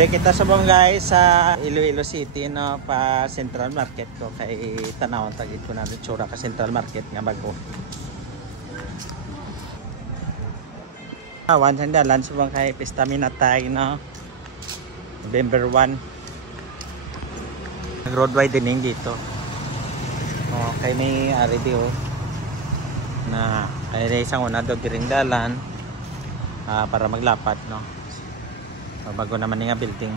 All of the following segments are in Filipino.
Dire kita sa guys sa Iloilo City no pa Central Market ko kay tanawon tagit ko na tsura ka Central Market nga bago. Awan sang dalan sa kay Pista Minatay no. November 1. Nag-road widening dito. Oh, kay may ari di oh. Na ay isang una daw diring dalan para maglapat no. Bago naman nga building.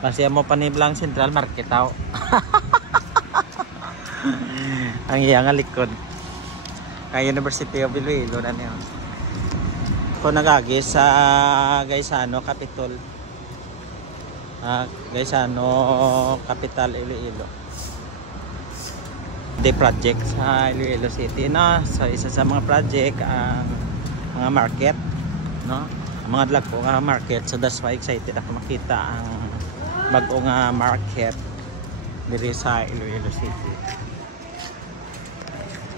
Kasi mo paniblang Central Market tao. Ang iya nga likod. Kay University of Iloilo na niya. Ko nagagi sa Gaisano Capitol. Gaisano Capital Iloilo. The project sa Iloilo City na so isa sa mga project ang mga market no. Mga vlog ko nga market so that's why excited ako makita ang bago nga market diri sa Iloilo City.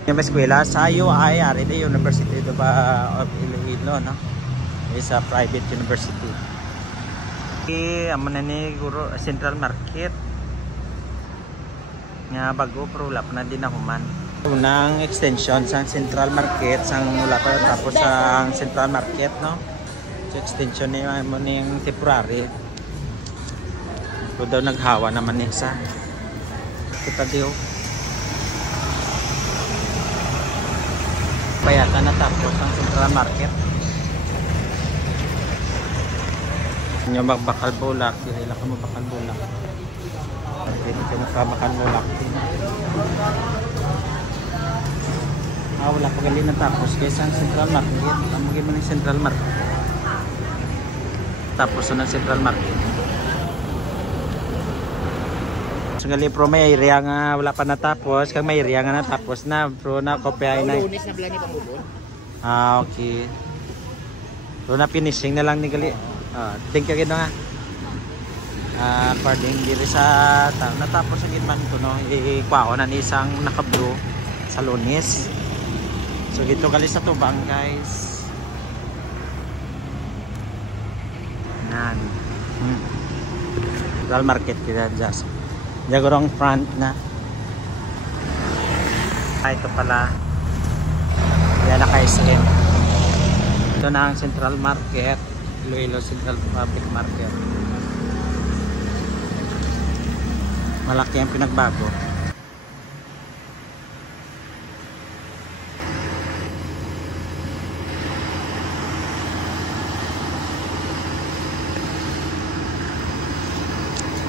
Yung eskwela sa UI ari di University of Iloilo no. Is a private university. Amo na ni guro Central Market nga bago pero wala pa na din ako man. Unang extension sa Central Market sang wala pa tapos sa Central Market no. So extension niya mo ning temporary. So daw naghawa naman niya sa kita diyo. Payata na tapos ang Central Market. Inyo magbakal bulak, dili lang mo bakal bulak. Dili ka makabakal bulak. Wala pa gali na tapos kaysa ang Central Market. Amagin mo ng Central Market. Tapos na Central Market. So gali pro may area nga wala pa natapos. Kag may area nga natapos na. Pro na kopyahin na. Lunes na bala ni pangubon. Okay. Pro na finishing na lang ni gali. Thank you gino nga. According diri sa natapos ang gitman ko no. Ikwao na ni isang naka-blue sa Lunes. So dito kali sa tubang guys. Nan. Central Market kita just. Jagorong front na. Ito pala. Yan naka-SM. Ito na ang Central Market. Iloilo Central Public Market. Malaki ang pinagbago.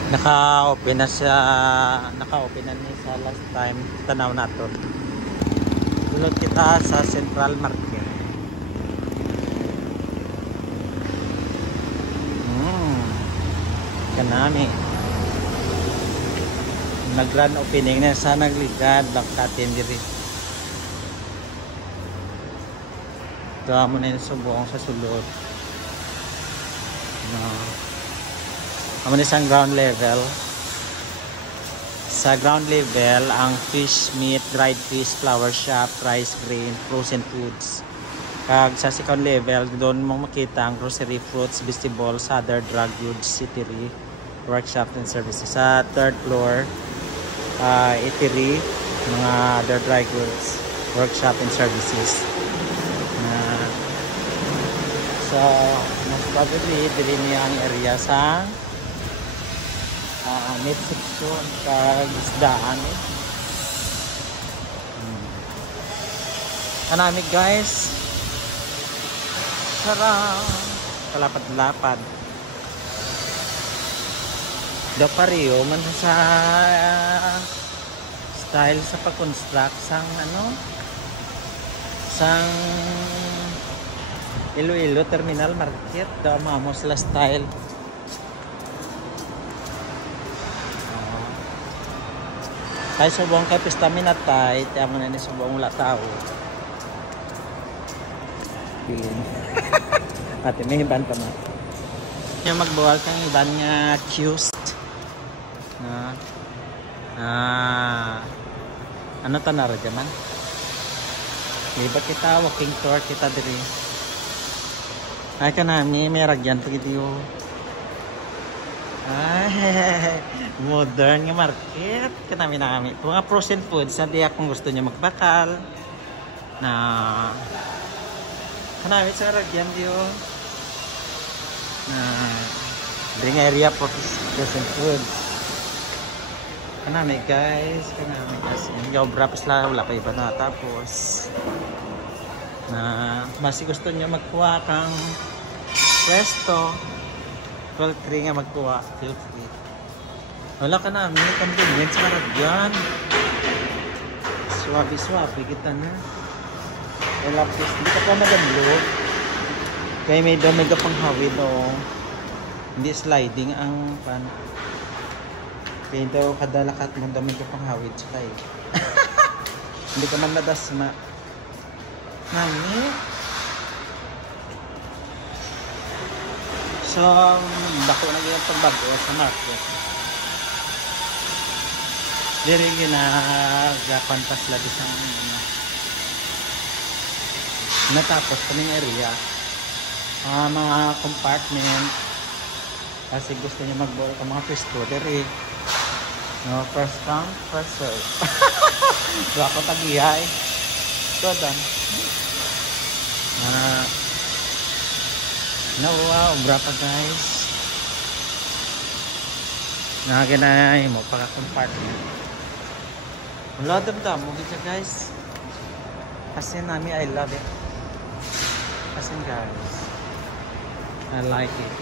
Naka-open na siya, naka-open na niya sa last time tanaw nato. Dulot kita sa Central Market. Kanami. Nag-grand opening na sa nagligad bakatin diri. Ito mo na yung subuong sa sulod. No. Amo ni sang ground level. Sa ground level ang fish, meat, dried fish, flower shop, rice, grain, frozen foods. Kag sa second level doon mo makita ang grocery, fruits, vegetables, other drug goods, eatery, workshop and services. Sa third floor eatery, mga other dry goods, workshop and services. So most probably dili niya ang area sa meat section kag isdaan Kanami guys. Sarap. Kalapad-lapad. Do pareho man sa style sa pag-construct sang ano sang Iloilo Terminal Market. Do mamo sila style. Kay subong kay Pista Minatay, tiyan mo na ni subong wala tao. Piling. Ate may iban pa na. Yung magbuwag kang iban nga cused. Ano tanara dyan man? Libat kita, walking tour kita diri. Ay ka namin, may ragyan pag ito. Ay, modern nga market. Kanami namin. Mga frozen foods, hindi akong gusto niya magbakal. Na, kanami sa ragyan diyo. Na, bring area for frozen foods. Kanami guys, kanami kasi. Yung brapos lang, wala pa iba na tapos. Na, basi gusto niya magkuha kang pwesto. 12-3 nga magkuha. 12-3. Wala ka namin. Convenience maragyan. Swabe-swabe kita na. Wala po. Hindi ka pa magamlog. Kaya may damiga pang hawid o. Hindi sliding ang pan. Kaya daw kadalakat mo damiga pang hawid. Tsaka eh. Hindi ka man nadasma. Nani? So, bako na ganyan pagbago sa market. Diri ginagapantas lagi sa natapos kaming area. Mga compartment. Kasi gusto niya mag-boil ka mga pwesto. Diri. No, first come, first serve. Bako tagihay. So, done. No, wow, brapa guys. Nakaginay mo para compartment. Wala damdam mo kita guys. Kasi nami I love it. Kasi guys, I like it.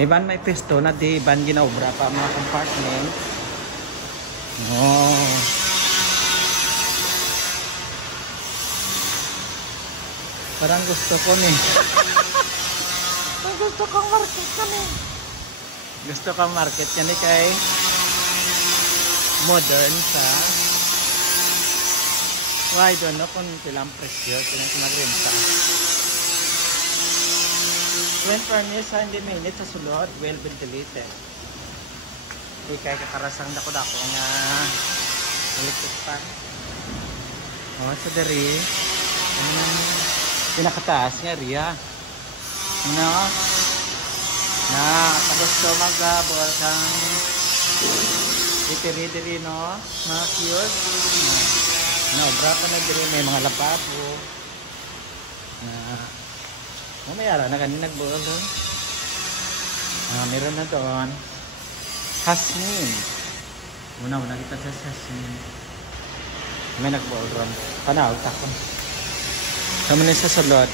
Iban may pesto na di iban ginaubra pa mga compartment. Oh. Parang gusto ko ni. Gusto kong market kami. Gusto kong market kani kay modern sa. Why don't know kung silang presyo silang sinagrenta. When furnace sa hindi minute sa sulod, well ventilated. Di kay kakarasang dako-dako nga electric fan. Oh, sa diri. Pinakataas nga area. No? Na gusto mag-ball kang itiri-diri no? Mga cute. No, brapa na diri may mga lababo. Na mamayara na kanina nag-ball doon. Meron na doon. Hasmin. Una-una kita sa Hasmin. May nag-ball doon. Panahal takon. Kami sa sulod.